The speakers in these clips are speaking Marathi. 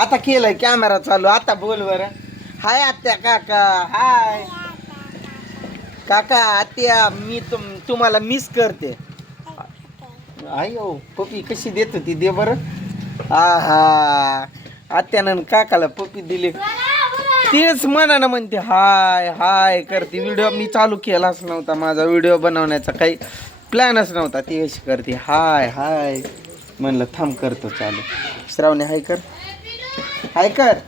आता केलंय कॅमेरा चालू. आता बोल बरं. हाय आत्या काका. हाय काका आत्या. मी तुम्हाला मिस करते. अयो पप्पी कशी देत होती दे बरं. आहा आत्यानं काकाला पप्पी दिली. तेच मनानं म्हणते हाय हाय करते. व्हिडिओ मी चालू केलाच नव्हता. माझा व्हिडिओ बनवण्याचा काही प्लॅनच नव्हता. ती अशी करते हाय हाय. म्हणलं थांब करतो चालू. श्रावणी हाय कर. हाय कर.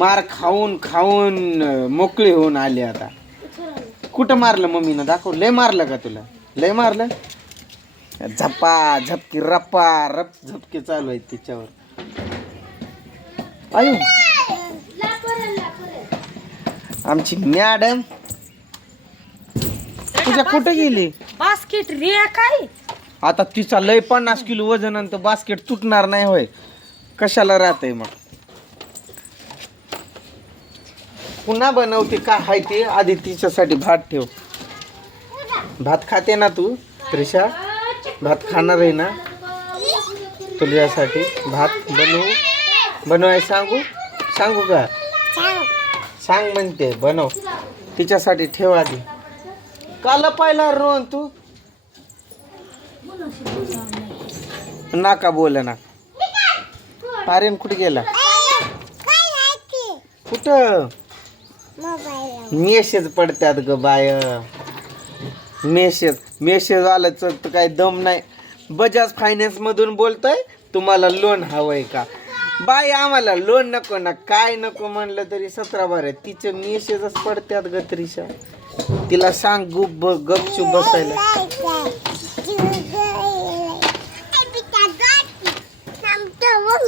मार खाऊन खाऊन मोकळी होऊन आली आता. कुठं मारलं मम्मीनं दाखव. लय मारलं का तुला? लय मारलं. झप्पा झपकी रप्पा रप झपके चालू आहेत तिच्यावर. आयु आमची मॅडम तुझ्या कुठे गेली? बास्केट रे काय आता तिचा लय 50 किलो वजन आणि बास्केट तुटणार नाही होय. कशाला राहतंय मग. पुन्हा बनवते का हाय ते. आधी तिच्यासाठी भात ठेव. भात खाते ना तू त्रिशा? भात खाणार आहे ना तुझ्यासाठी? भात बनवाय सांगू का? सांग म्हणते बनव. तिच्यासाठी ठेव आधी. काल पाहिला रोहन तू नाका बोल ना. पारेन कुठे गेला? कुठं? मेसेज पडतात ग बाय. मेसेज आलं तर काय दम नाही. बजाज फायनान्स मधून बोलतोय. तुम्हाला लोन हवंय का? बाई आम्हाला लोन नको ना काय नको म्हणलं तरी 17-12 तिचे मेसेजच पडतात ग त्रिशा. तिला सांग गपचूप बसायला.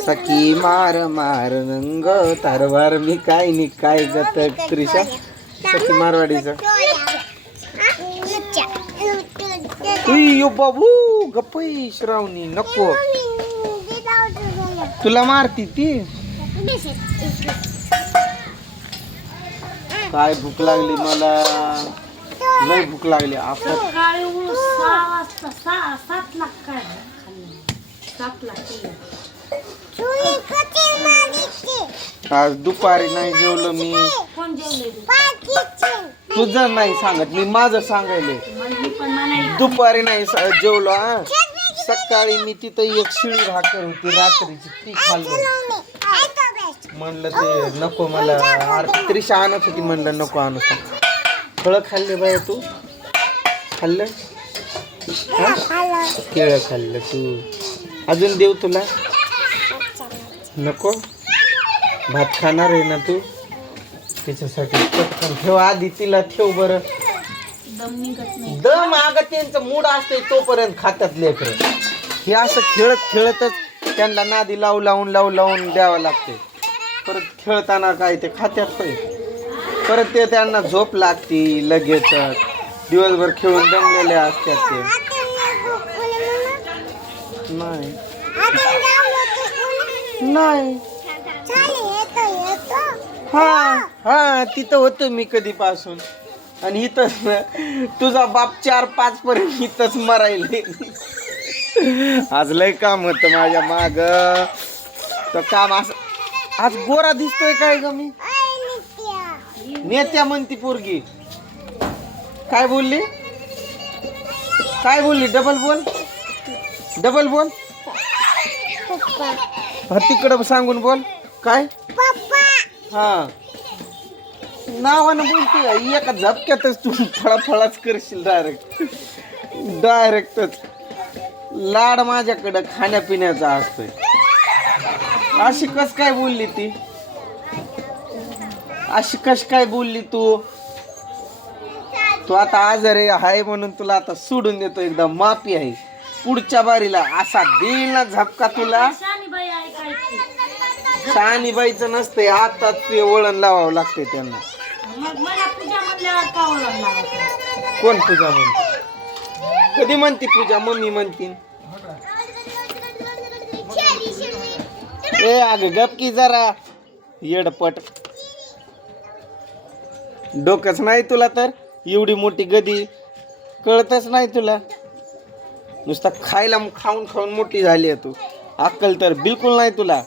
सखी मार मार रंग तारवार मी काय नि काय गत त्रिशा. सखी मारवाडीचं. यो बाबू गप्पई श्रावणी नको. तुला मारती ती. काय भूक लागली मला. लय भूक लागली. आपण आज दुपारी नाही जेवलो मी. तुझं नाही सांगत मी माझं सांगायले. दुपारी नाही जेवलो. सकाळी मी तिथं एक शिळी भाकर होती रात्रीची ती खाल्ली. म्हणलं ते नको मला. त्रिशा आणत होती म्हणलं नको आणू. फळं खाल्ले बाय तू? खाल्लं केळं खाल्लं तू? अजून देऊ तुला? नको. भात खाणार आहे ना तू? तिच्यासाठी पटकन ठेव आधी. तिला ठेव बरं. दम आग त्यांचं मूड असते तोपर्यंत खातात लेकर. हे असं खेळतच त्यांना नादी लावून द्यावं लागते. परत खेळताना काय ते खात्यात होय. परत ते त्यांना झोप लागती लगेच. दिवसभर खेळून दमलेले असतात ते. नाही हा तिथं होतो मी कधीपासून. आणि इथंच तुझा बाप 4-5 पर्यंत इथंच मरायले. आज लय काम होतं माझ्या माग. तर काम असं. आज गोरा दिसतोय काय ग मी? नेत्या म्हणती पोरगी. काय बोलली? डबल बोल. तिकडं सांगून बोल. काय? हा नावानं बोलते. एका झपक्यातच तू फळाच करशील. डायरेक्टच लाड माझ्याकडं खाण्यापिण्याचा असतोय. अशी कस काय बोलली ती? अशी कस काय बोलली तू? तू आता आजारी आहे म्हणून तुला आता सोडून देतो. एकदम माफी आहे. पुढच्या बारीला असा देईल ना झपका तुला. शहाणीबाईचं नसते. हातात ते वळण लावावं लागते त्यांना. कोण पूजा म्हणते? कधी म्हणते पूजा? मम्मी म्हणतील. ए अग गपकी जरा. येडपट. डोकंच नाही तुला तर. एवढी मोठी गदी कळतच नाही तुला. नुसता खाऊन मोठी झाली आहे तू. अक्कल तर बिलकुल नाही तुला.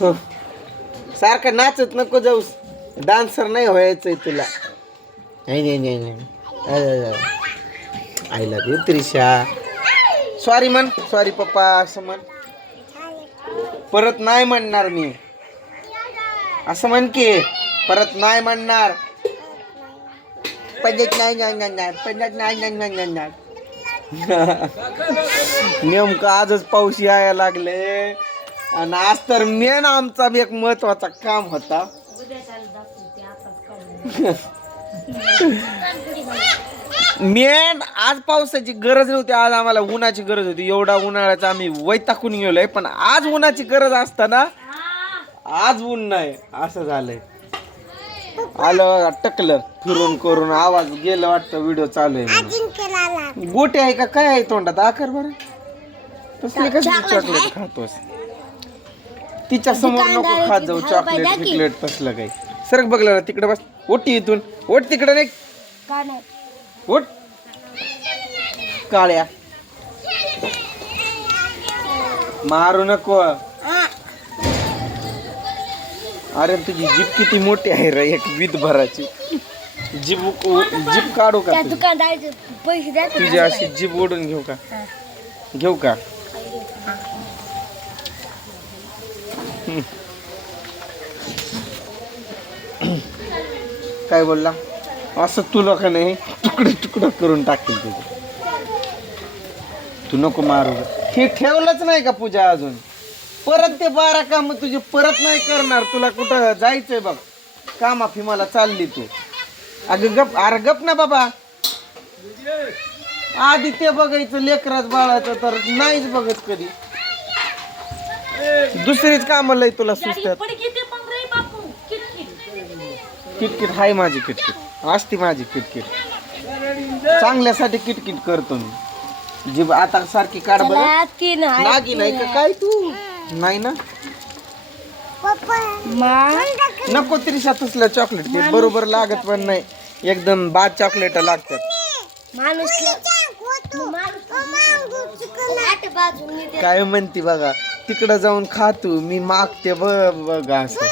हो. सारखं नाचत नको जाऊस, डान्सर नाही व्हायचंय तुला. नाही नाही नाही नाही. आईला दे त्रिशा. सॉरी म्हण, सॉरी पप्पा असं म्हण. परत नाही म्हणणार मी असं म्हण की, परत नाही म्हणणार. पंजाब नाही नाही नाही, पंजाब नाही नाही नाही नाही. नेमकं आजच पाऊस यायला लागले आणि आज तर मेन आमचा एक महत्वाचा काम होता. मेन आज पावसाची गरज नव्हती, आज आम्हाला उन्हाची गरज होती. एवढा उन्हाळ्याचा आम्ही वैतागून गेलोय, पण आज उन्हाची गरज असताना आज ऊन नाही, असं झालंय. आलं टकलं फिरून करून, आवाज गेला वाटतं. व्हिडिओ चालू आहे. गोटे आहे का काय आहे तोंडात? आकर बरं. तसली कसली चॉकलेट खातोस? तिच्या समोर नको खात जाऊ चॉकलेट फिकलेट तसलं काही. सरक बघलं तिकडे बस. ओटी इथून ओट तिकडे नाही. ओट काळ्या मारू नको. अरे तुझी जीप किती मोठी आहे रे, एक वीज भराची जीप काढू का? तुझी अशी जीप ओढून घेऊ का? घेऊ का? काय बोलला? असं तुला का नाही तुकडे तुकडं करून टाकेल तुझं. तू नको मारू. हे ठेवलंच नाही का पूजा अजून? परत ते 12 काम तुझे परत नाही करणार. तुला कुठं जायचंय बघ, कामा फिमाला चालली तू. अगं गप, अरे गप ना बाबा. आधी ते बघायचं लेकराच बाळाचं, तर नाहीच बघत कधी. दुसरीच कामं लय तुला सुचतात. किटकिट हाय माझी, किटकिट असती माझी किटकिट. चांगल्यासाठी किटकिट करतो मी. जीभ आता सारखी काढ बरं. नागी नाही का काय तू? नाही ना. नको त्रिशा तसलं चॉकलेट, ते बरोबर लागत पण नाही. एकदम बाद चॉकलेट लागतात. काय म्हणती बघा, तिकडं जाऊन खा तू. मी मागते बघा असं.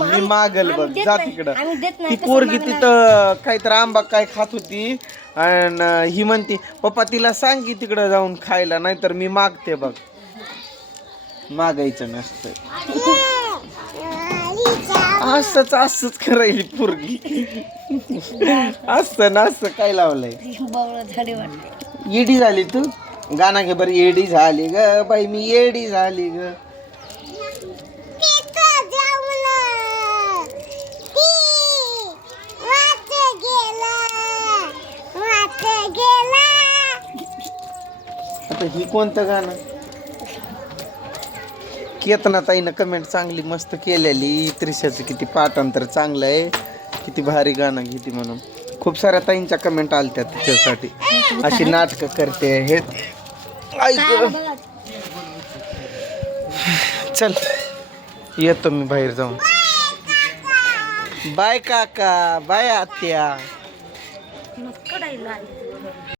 मी मागल बघ, जा तिकडं. ती पोरगी तिथं काहीतरी आंबा काय खात होती आणि ही म्हणती पप्पा तिला सांग की तिकडं जाऊन खायला, नाहीतर मी मागते बघ. मागायचं नसतं. असंच असंच करायली पोरगी. असं ना असं काय लावलंय? येडी झाली तू. गाणं घे बरं. येडी झाली ग बाई मी, येडी झाली ग. आता ही कोणतं गाणं? केतना ताईनं कमेंट चांगली मस्त केलेली. त्रिशाचं किती पाठांतर चांगलं आहे, किती भारी गाणं घेते म्हणून. खूप साऱ्या ताईंच्या कमेंट आलत्या त्याच्यासाठी. अशी नाटकं करते हे. ऐक चल येतो मी बाहेर जाऊन. बाय काका, बाय आत्या.